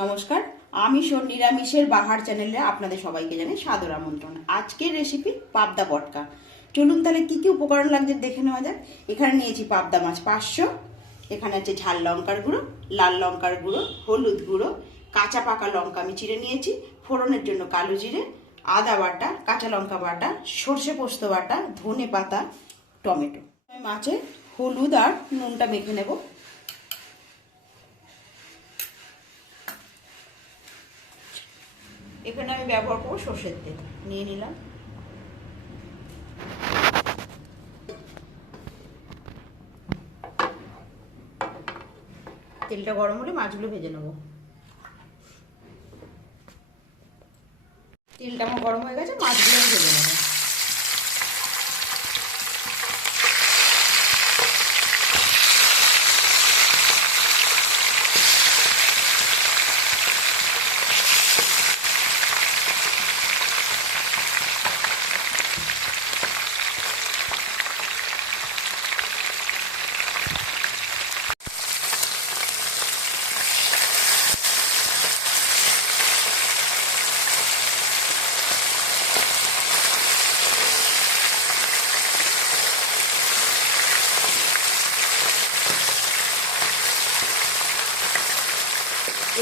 নমস্কার, আমি সোন নিরামিষের বাহার চ্যানেলে আপনাদের সবাইকে জানাই সাদর আমন্ত্রণ। আজকের রেসিপি পাবদা বটকা চলুন তাহলে কি কি উপকরণ লাগছে দেখে নেওয়া যাক। এখানে নিয়েছি পাবদা মাছ পাঁচশো, এখানে আছে ঝাল লঙ্কার গুঁড়ো, লাল লঙ্কার গুঁড়ো, হলুদ গুঁড়ো, কাঁচা পাকা লঙ্কা আমি চিড়ে নিয়েছি, ফোড়নের জন্য কালো জিরে, আদা বাটা, কাঁচা লঙ্কা বাটা, সর্ষে পোস্ত বাটা, ধনে পাতা, টমেটো। মাছে হলুদ আর নুনটা মেখে নেব। এখানে আমি ব্যবহার করব সর্ষের তেল। নিয়ে নিলাম। তেলটা গরম হলে মাছগুলো ভেজে নেব। তেলটা আমার গরম হয়ে গেছে, মাছগুলো ভেজে নেব।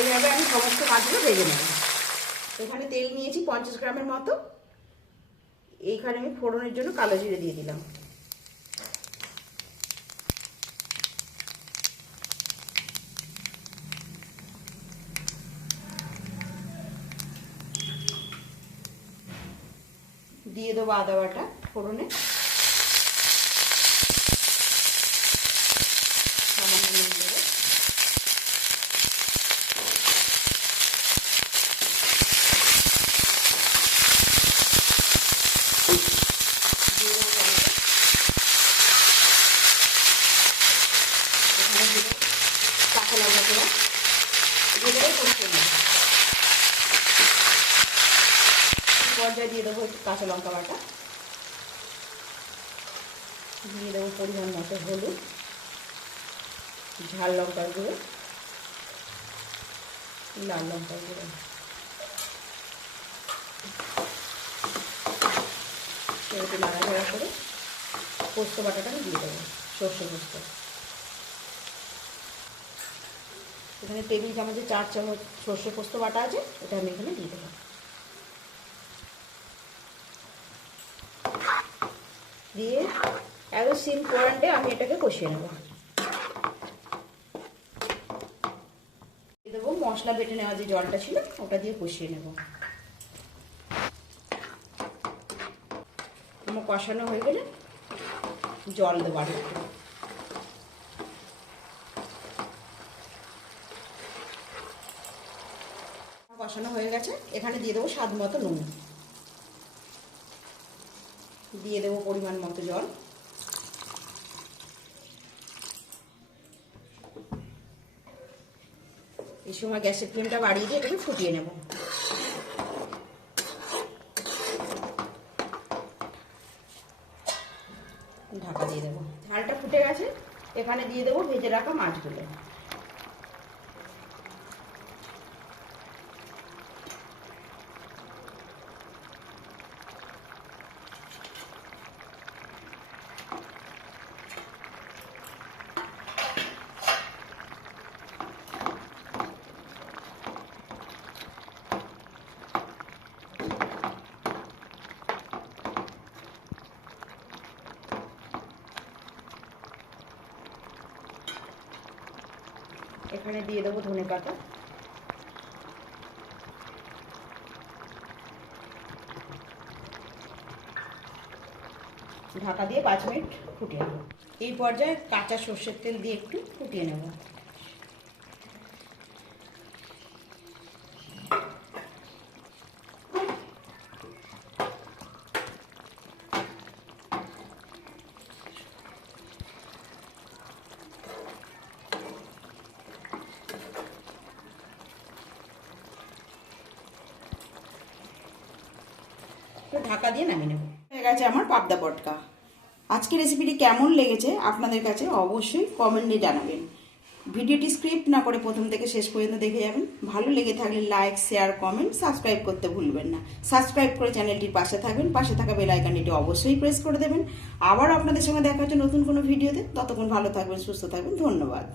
এইভাবে আমি সমস্ত মাছগুলো ভেজে নেব। এখানে তেল নিয়েছি পঞ্চাশ গ্রামের মতো। এইখানে আমি ফোড়নের জন্য কালো জিরে দিয়ে দিলাম। দিয়ে দেবো আদা বাটা ফোড়নে সামান্য নুন দেবো দিয়ে দেবো টমেটো এখানে দিয়ে দেবো কাঁচা লঙ্কা পোড়া দিয়ে দেবো কষিয়ে নেব পর্যায়ে দিয়ে দেবো একটু কাঁচা লঙ্কা বাটা। দিয়ে দেবো পরিমাণ মতো হলুদ, ঝাল লঙ্কার গুঁড়ো, লাল লঙ্কার গুঁড়ো। সেটাকে নাড়াচাড়া করে পোস্ত বাটাটা আমি দিয়ে দেবো, সর্ষে পোস্ত। এখানে টেবিল চামচে চার চামচ সর্ষে পোস্ত বাটা আছে, এটা আমি এখানে দিয়ে দেবো। দিয়ে একদম সিম কোয়ারেন্টে আমি এটাকে কষিয়ে নেব। দেবো মশলা বেটে নেওয়া যে জলটা ছিল, ওটা দিয়ে কষিয়ে নেব। আমার কষানো হয়ে গেলে জল দেবো আর কষানো হয়ে গেছে, এখানে দিয়ে দেবো স্বাদ মতো নুন। দিয়ে দেবো পরিমাণ মতো জল। এই সময় গ্যাসের ফ্লেমটা বাড়িয়ে দিয়ে এটাকে ফুটিয়ে নেব। ঢাকা দিয়ে দেবো। ঝালটা ফুটে গেছে। এখানে দিয়ে দেবো ভেজে রাখা মাছগুলো। এখানে দিয়ে দেবো ধনে পাতা। ঢাকা দিয়ে পাঁচ মিনিট ফুটিয়ে নেব। এই পর্যায়ে কাঁচা সর্ষের তেল দিয়ে একটু ফুটিয়ে নেব। তো ঢাকা দিয়ে নামিয়ে নেব। হয়ে গেছে আমার পাবদা পটকা। আজকের রেসিপিটি কেমন লেগেছে আপনাদের কাছে অবশ্যই কমেন্টে জানাবেন। ভিডিওটি স্ক্রিপ্ট না করে প্রথম থেকে শেষ পর্যন্ত দেখে যাবেন। ভালো লেগে থাকলে লাইক শেয়ার কমেন্ট সাবস্ক্রাইব করতে ভুলবেন না। সাবস্ক্রাইব করে চ্যানেলটির পাশে থাকবেন। পাশে থাকা বেল আইকনটি অবশ্যই প্রেস করে দেবেন। আবার আপনাদের সঙ্গে দেখা হচ্ছে নতুন কোনো ভিডিওতে ততক্ষণ ভালো থাকবেন, সুস্থ থাকবেন। ধন্যবাদ।